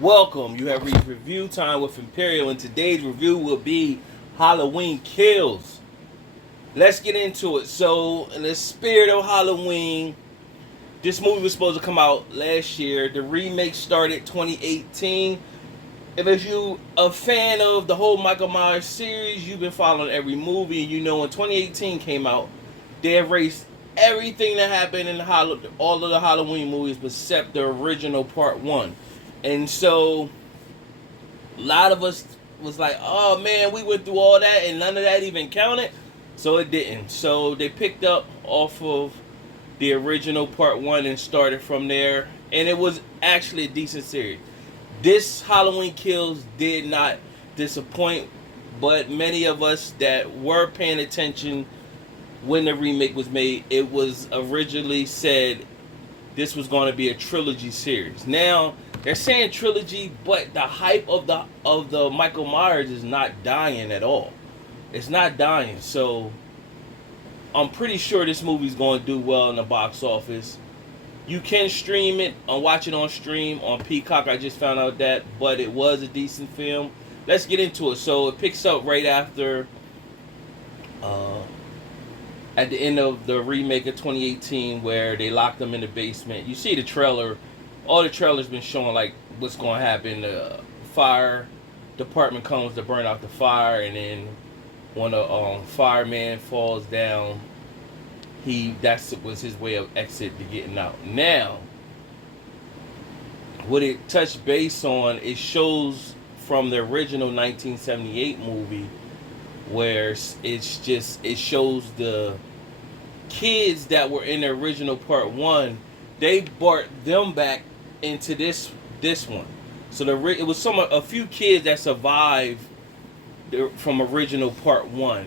Welcome. You have reached review time with Imperial, and today's review will be Halloween Kills. Let's get into it. So, in the spirit of Halloween, this movie was supposed to come out last year. The remake started 2018. And if you a fan of the whole Michael Myers series, you've been following every movie, and you know when 2018 came out, they erased everything that happened in all of the Halloween movies except the original Part 1. And so a lot of us was like, oh man, we went through all that and none of that even counted. So it didn't. So they picked up off of the original Part 1 and started from there. And it was actually a decent series. This Halloween Kills did not disappoint, but many of us that were paying attention when the remake was made, it was originally said this was going to be a trilogy series. Now they're saying trilogy, but the hype of the Michael Myers is not dying at all. It's not dying, so I'm pretty sure this movie's going to do well in the box office. You can stream it and watch it on stream on Peacock. I just found out that, but it was a decent film. Let's get into it. So it picks up right after, at the end of the remake of 2018, where they locked them in the basement. You see the trailer. All the trailers been showing like what's going to happen. The fire department comes to burn out the fire, and then when a fireman falls down, that was his way of exit to getting out. Now, what it touched base on, it shows from the original 1978 movie where it shows the kids that were in the original Part 1. They brought them back into this one. So it was a few kids that survived from original Part 1.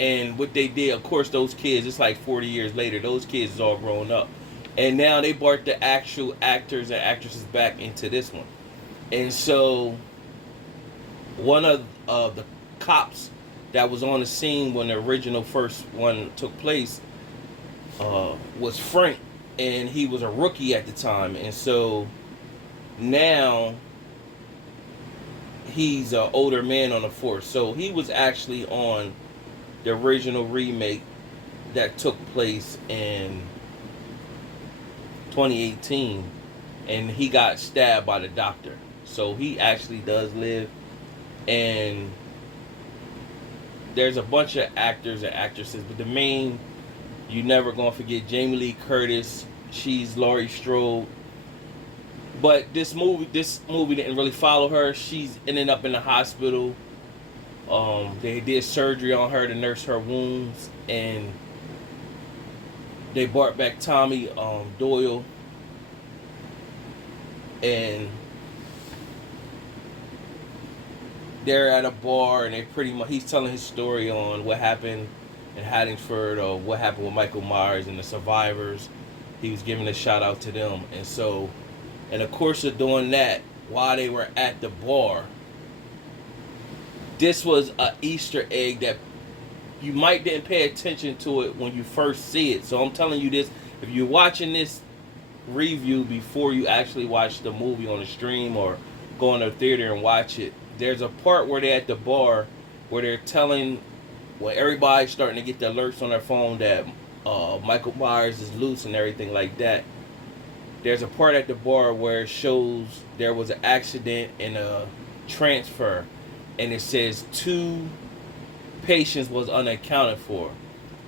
And what they did, of course, those kids, it's like 40 years later, those kids is all grown up. And now they brought the actual actors and actresses back into this one. And so one of the cops that was on the scene when the original first one took place was Frank. And he was a rookie at the time. And so now he's an older man on the force. So he was actually on the original remake that took place in 2018, and he got stabbed by the doctor. So he actually does live, and there's a bunch of actors and actresses, but the main, you never gonna forget Jamie Lee Curtis. She's Laurie Strode. But this movie didn't really follow her. She's ended up in the hospital. They did surgery on her to nurse her wounds, and they brought back Tommy Doyle, and they're at a bar, and he's telling his story on what happened in Haddingford, or what happened with Michael Myers and the survivors. He was giving a shout out to them, and so in the course of doing that, while they were at the bar, this was an Easter egg that you might didn't pay attention to it when you first see it. So I'm telling you this, if you're watching this review before you actually watch the movie on the stream or go in the theater and watch it, there's a part where they're at the bar where they're telling, when everybody's starting to get the alerts on their phone that Michael Myers is loose and everything like that. There's a part at the bar where it shows there was an accident and a transfer, and it says 2 patients was unaccounted for.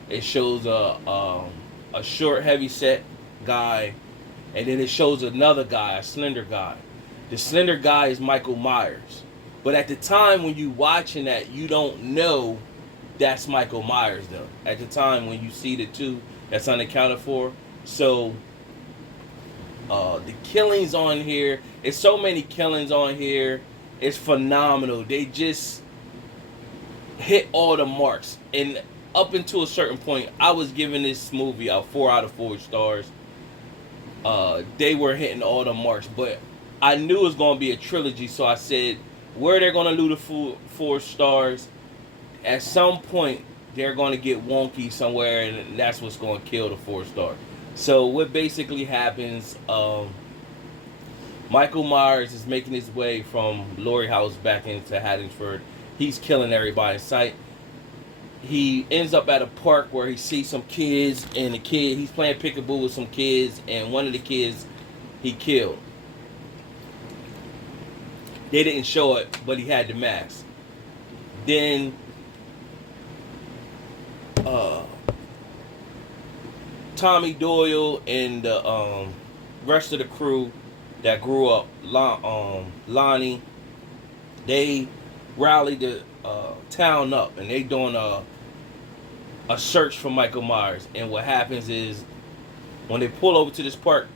It shows a short, heavy-set guy, and then it shows another guy, a slender guy. The slender guy is Michael Myers. But at the time when you watching that, you don't know that's Michael Myers, though. At the time when you see the 2 that's unaccounted for. So the killings on here, it's so many killings on here. It's phenomenal. They just hit all the marks. And up until a certain point, I was giving this movie a 4 out of 4 stars. They were hitting all the marks. But I knew it was going to be a trilogy, so I said, where they're going to lose the 4 stars, at some point, they're going to get wonky somewhere, and that's what's going to kill the 4 star. So what basically happens, Michael Myers is making his way from Laurie House back into Haddingford. He's killing everybody in sight. He ends up at a park where he sees some kids, and he's playing peekaboo with some kids, and one of the kids he killed. They didn't show it, but he had the mask. Then uh, Tommy Doyle and the rest of the crew that grew up, Lonnie, they rallied the town up, and they doing a search for Michael Myers. And what happens is, when they pull over to this park,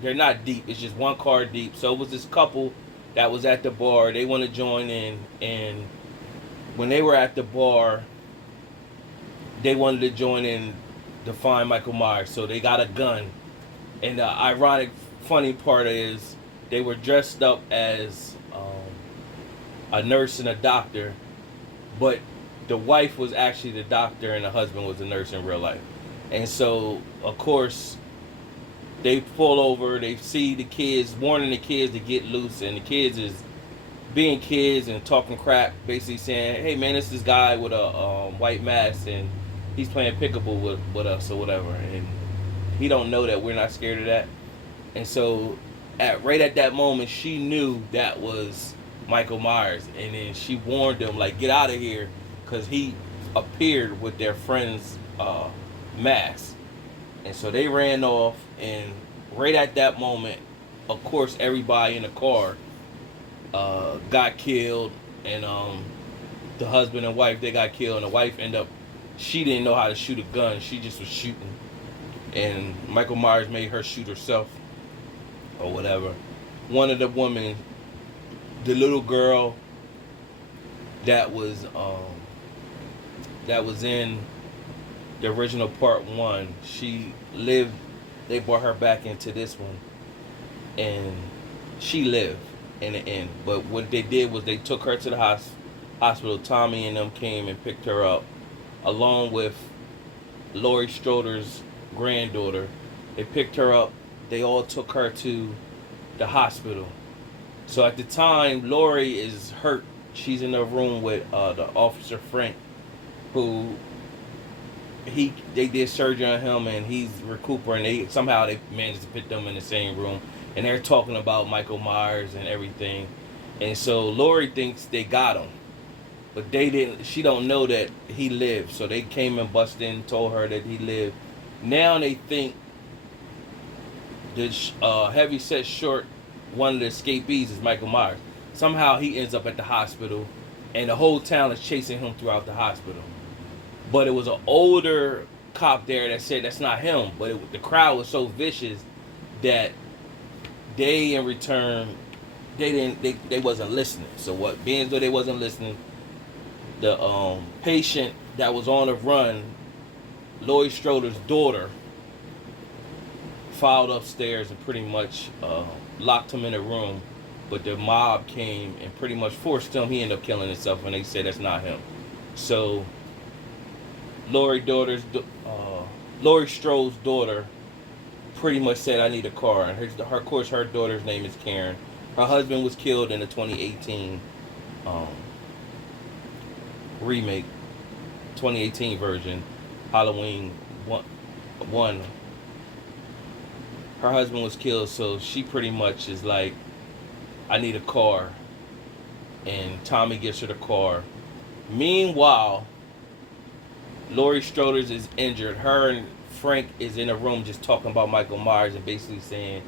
they're not deep. It's just one car deep. So it was this couple that was at the bar. They want to join in, and when they were at the bar, they wanted to join in to find Michael Myers. So they got a gun. And the ironic, funny part is they were dressed up as a nurse and a doctor, but the wife was actually the doctor and the husband was the nurse in real life. And so, of course, they pull over, they see the kids, warning the kids to get loose, and the kids is being kids and talking crap, basically saying, hey man, this guy with a white mask, and he's playing peekaboo with us or whatever. And he don't know that we're not scared of that. And so, right at that moment, she knew that was Michael Myers, and then she warned them, like, get out of here, because he appeared with their friend's mask. And so they ran off, and right at that moment, of course, everybody in the car got killed, and the husband and wife, they got killed, and the wife ended up, she didn't know how to shoot a gun, she just was shooting, and Michael Myers made her shoot herself, or whatever. One of the women, the little girl that was in the original part 1, she lived. They brought her back into this one, and she lived in the end. But what they did was they took her to the hospital. Tommy and them came and picked her up, along with Laurie Strode's granddaughter. They picked her up. They all took her to the hospital. So at the time, Laurie is hurt. She's in the room with the officer Frank, who they did surgery on him, and he's recuperating. Somehow they managed to put them in the same room, and they're talking about Michael Myers and everything. And so Laurie thinks they got him, but they didn't. She don't know that he lived. So they came and busted in, told her that he lived. Now they think the heavy-set short, one of the escapees, is Michael Myers. Somehow he ends up at the hospital, and the whole town is chasing him throughout the hospital. But it was an older cop there that said that's not him. But the crowd was so vicious that they, in return, they wasn't listening. So what? Being as though they wasn't listening, the patient that was on the run, Laurie Strode's daughter, filed upstairs and pretty much locked him in a room. But the mob came and pretty much forced him. He ended up killing himself, and they said that's not him. So Laurie Strode's daughter pretty much said, I need a car. And of course, her daughter's name is Karen. Her husband was killed in the 2018 remake, 2018 version, Halloween 1. Her husband was killed, so she pretty much is like, I need a car. And Tommy gives her the car. Meanwhile, Laurie Strode is injured. Her and Frank is in a room just talking about Michael Myers and basically saying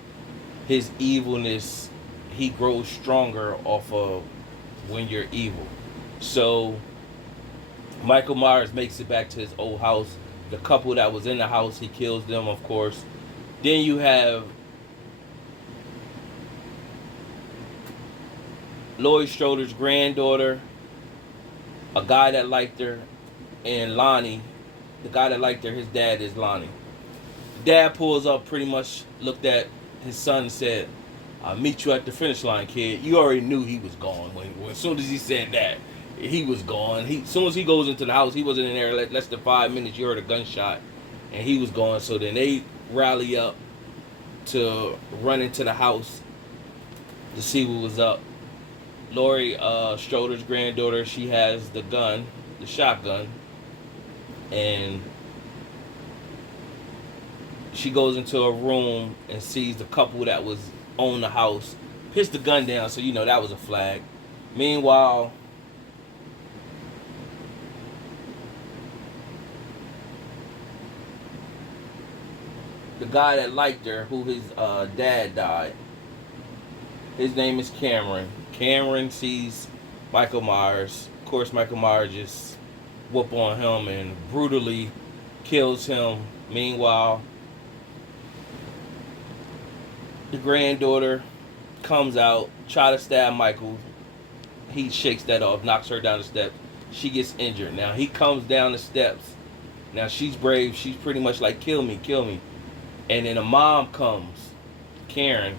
his evilness, he grows stronger off of when you're evil. So Michael Myers makes it back to his old house. The couple that was in the house, he kills them, of course. Then you have Laurie Strode's granddaughter, a guy that liked her, and Lonnie, the guy that liked her, his dad is Lonnie. Dad pulls up, pretty much looked at his son and said, I'll meet you at the finish line, kid. You already knew he was gone. When as soon as he said that, he was gone. As soon as he goes into the house, he wasn't in there less than 5 minutes. You heard a gunshot, and he was gone. So then they rally up to run into the house, to see what was up. Laurie Strode's granddaughter, she has the gun, the shotgun, and she goes into a room and sees the couple that was on the house, puts the gun down, so you know that was a flag. Meanwhile, the guy that liked her, who his dad died, his name is Cameron. Cameron sees Michael Myers. Of course, Michael Myers just whoop on him and brutally kills him. Meanwhile, the granddaughter comes out, try to stab Michael. He shakes that off, knocks her down the steps. She gets injured. Now he comes down the steps. Now she's brave. She's pretty much like, kill me, kill me. And then a mom comes, Karen,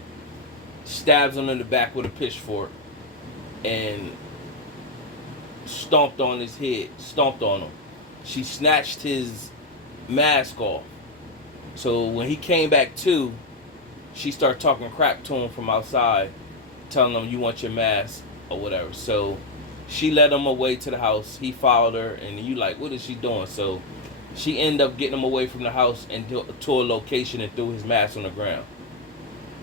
stabs him in the back with a pitchfork and stomped on his head, stomped on him. She snatched his mask off. So when he came back to, she started talking crap to him from outside, telling him, you want your mask or whatever. So she led him away to the house. He followed her, and you like, what is she doing? So she ended up getting him away from the house and to a location and threw his mask on the ground.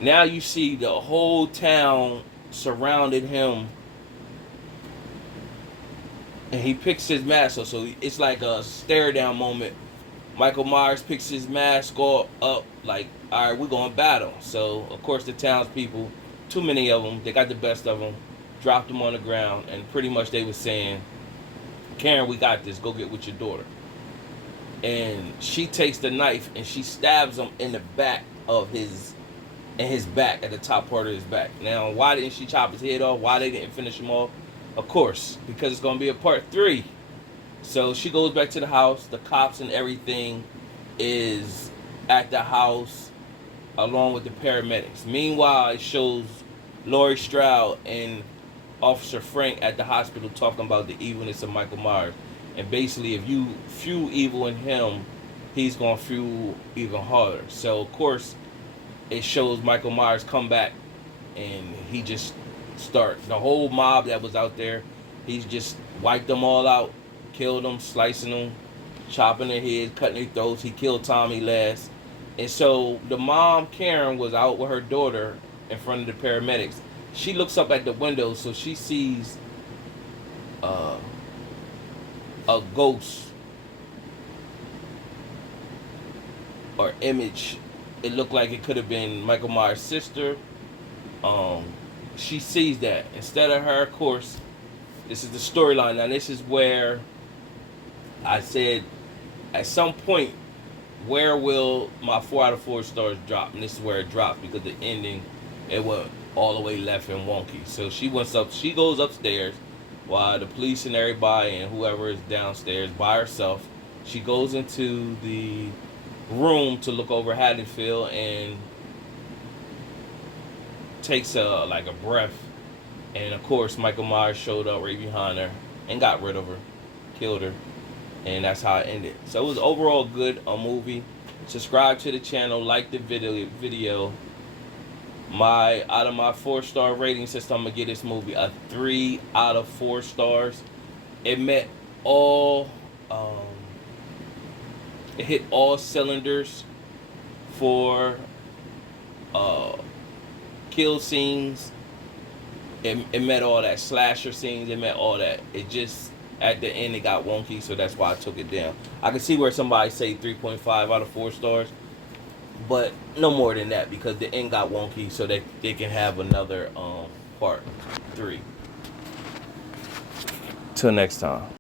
Now you see the whole town surrounded him, and he picks his mask up. So it's like a stare down moment. Michael Myers picks his mask up like, all right, we're going to battle. So, of course, the townspeople, too many of them, they got the best of them, dropped them on the ground, and pretty much they were saying, Karen, we got this. Go get with your daughter. And she takes the knife and she stabs him in the back of his back, at the top part of his back. Now, why didn't she chop his head off? Why they didn't finish him off? Of course, because it's going to be a part 3. So she goes back to the house. The cops and everything is at the house along with the paramedics. Meanwhile, it shows Laurie Strode and Officer Frank at the hospital talking about the evilness of Michael Myers. And basically, if you fuel evil in him, he's going to fuel even harder. So, of course, it shows Michael Myers come back and he just the whole mob that was out there, he's just wiped them all out. Killed them, slicing them, chopping their heads, cutting their throats. He killed Tommy last. And so the mom, Karen, was out with her daughter in front of the paramedics. She looks up at the window, so she sees a ghost or image. It looked like it could have been Michael Myers' sister. She sees that. Instead of her, of course, this is the storyline. Now, this is where I said, at some point, where will my 4 out of 4 stars drop? And this is where it drops, because the ending, it went all the way left and wonky. So she goes upstairs while the police and everybody and whoever is downstairs by herself. She goes into the room to look over Haddonfield and takes a breath. And of course, Michael Myers showed up right behind her and got rid of her, killed her. And that's how it ended. So it was overall good, a movie. Subscribe to the channel, like the video. Out of my 4-star rating system, I'm gonna give this movie a 3 out of 4 stars. It met it hit all cylinders for kill scenes. It met all that slasher scenes. It met all that. It just, at the end, it got wonky, so that's why I took it down. I can see where somebody say 3.5 out of 4 stars, but no more than that, because the end got wonky, so they can have another part 3. Till next time.